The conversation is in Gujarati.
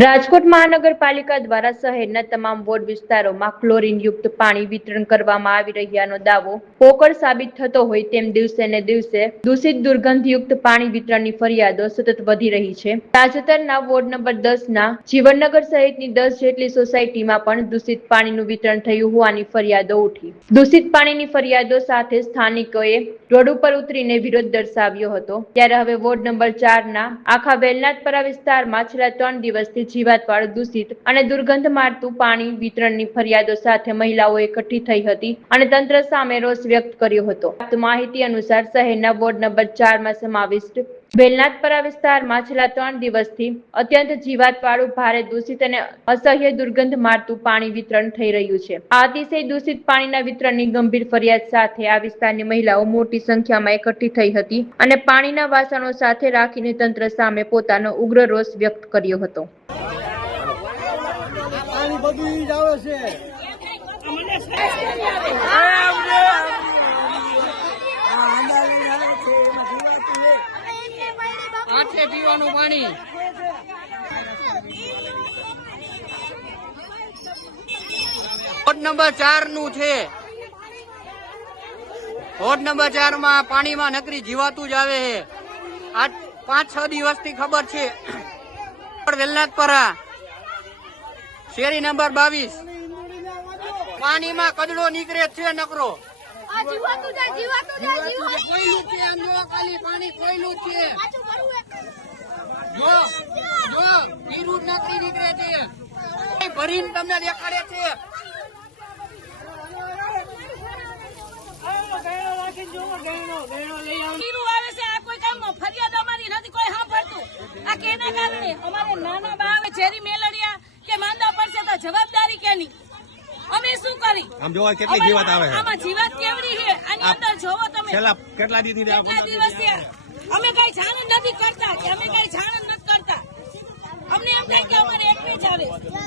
રાજકોટ મહાનગરપાલિકા દ્વારા શહેરના તમામ વોર્ડ વિસ્તારોમાં ક્લોરીન યુક્ત પાણી વિતરણ કરવામાં આવી રહ્યાનો દાવો પોકળ સાબિત થતો હોય તેમ દિવસે ને દિવસે દૂષિત દુર્ગંધયુક્ત પાણી વિતરણની ફરિયાદો સતત વધી રહી છે। તાજેતરના વોર્ડ નંબર 10ના જીવનનગર સહિતની 10 જેટલી સોસાયટીમાં પણ દૂષિત પાણીનું વિતરણ થયું હોવાની ફરિયાદો ઉઠી। દૂષિત પાણીની ફરિયાદો સાથે સ્થાનિકોએ રોડ ઉપર ઉતરીને વિરોધ દર્શાવ્યો હતો। ત્યારે હવે વોર્ડ નંબર 4ના આખા વેલનાથપરા વિસ્તારમાં છેલ્લા 3 દિવસથી જીવાતવાળું દૂષિત અને દુર્ગંધ મારતું પાણી વિતરણની ફરિયાદો સાથે મહિલાઓ એકઠી થઈ હતી અને તંત્ર સામે રોષ વ્યક્ત કર્યો હતો। પ્રાપ્ત માહિતી અનુસાર શહેરના વોર્ડ નંબર 4માં સમાવિષ્ટ વેલનાથપરા વિસ્તારમાં છેલ્લા 3 દિવસથી અત્યંત જીવાતવાળું ભારે દૂષિત અને અસહ્ય દુર્ગંધ મારતું પાણી વિતરણ થઈ રહ્યું છે। આ અતિશય દૂષિત પાણીના વિતરણની ગંભીર ફરિયાદ સાથે આ વિસ્તારની મહિલાઓ મોટી સંખ્યામાં એકઠી થઈ હતી અને પાણીના વાસણો સાથે રાખીને તંત્ર સામે પોતાનો ઉગ્ર રોષ વ્યક્ત કર્યો હતો। પીવાનું પાણી વોર્ડ નંબર 4 નું છે। વોર્ડ નંબર 4 માં પાણીમાં નકરી જીવાતું જ આવે છે। આ 5-6 દિવસથી ખબર છે। વેલનાથપરા શેરી નંબર 22 પાણીમાં કચરો નીકળે છે નકરો। પાણી કોયલું છે જો પીરું નકરી નીકળે છે ભરીને તમને દેખાડે છે। ફરિયાદ અમારી નથી કોઈ સાંભળતું। આ કેના કારણે અમારે નાના બાળક ઝેરી મેલેરિયા કે માંદા પડશે તો જવાબદારી કેની? અમે શું કરી? આમ જોવા કેટલી જીવાત આવે છે, આમાં જીવાત કેવડી છે આની અંદર જોવો તમે। છેલ્લા કેટલા દિવસથી અમે કઈ જાણ નથી કરતા।